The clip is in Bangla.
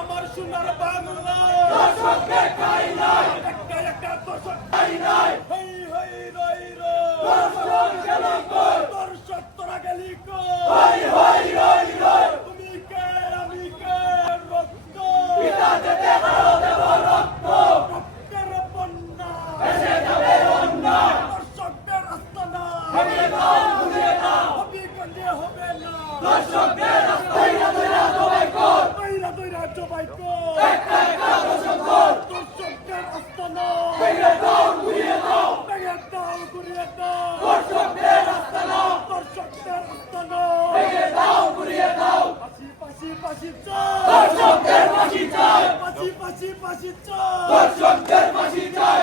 আমার সোনার বাংলা দর্শকদের ঠাই নাই, একটা একটা দর্শক ঠাই নাই। হই হই রই রই দর্শক গেল কই, দর্শক তোরা গেলি কই। হই হই রই রই তুমি কে আমি কে, রক্ত পিতা দেবে আরো দেব রক্ত, রক্তের বন্যা ভেসে যাবে বন্যা, দর্শকদের আস্তানা ভেঙে দাও ঘুরিয়ে দাও, হবিগঞ্জে হবে না দর্শকদের আস্তানা জবাই কর, কইরা দইরা জবাই কর, একটা একটা দর্শক কর, দর্শকদের আস্তানা ভেঙে দাও ঘুরিয়ে দাও, ভেঙে দাও ঘুরিয়ে দাও, দর্শকদের আস্তানা, দর্শকদের আস্তানা ভেঙে দাও ঘুরিয়ে দাও। পাশি পাশি পাশি চাই, দর্শকদের পাশি চাই, পাশি পাশি পাশি চাই, দর্শকদের পাশি চাই।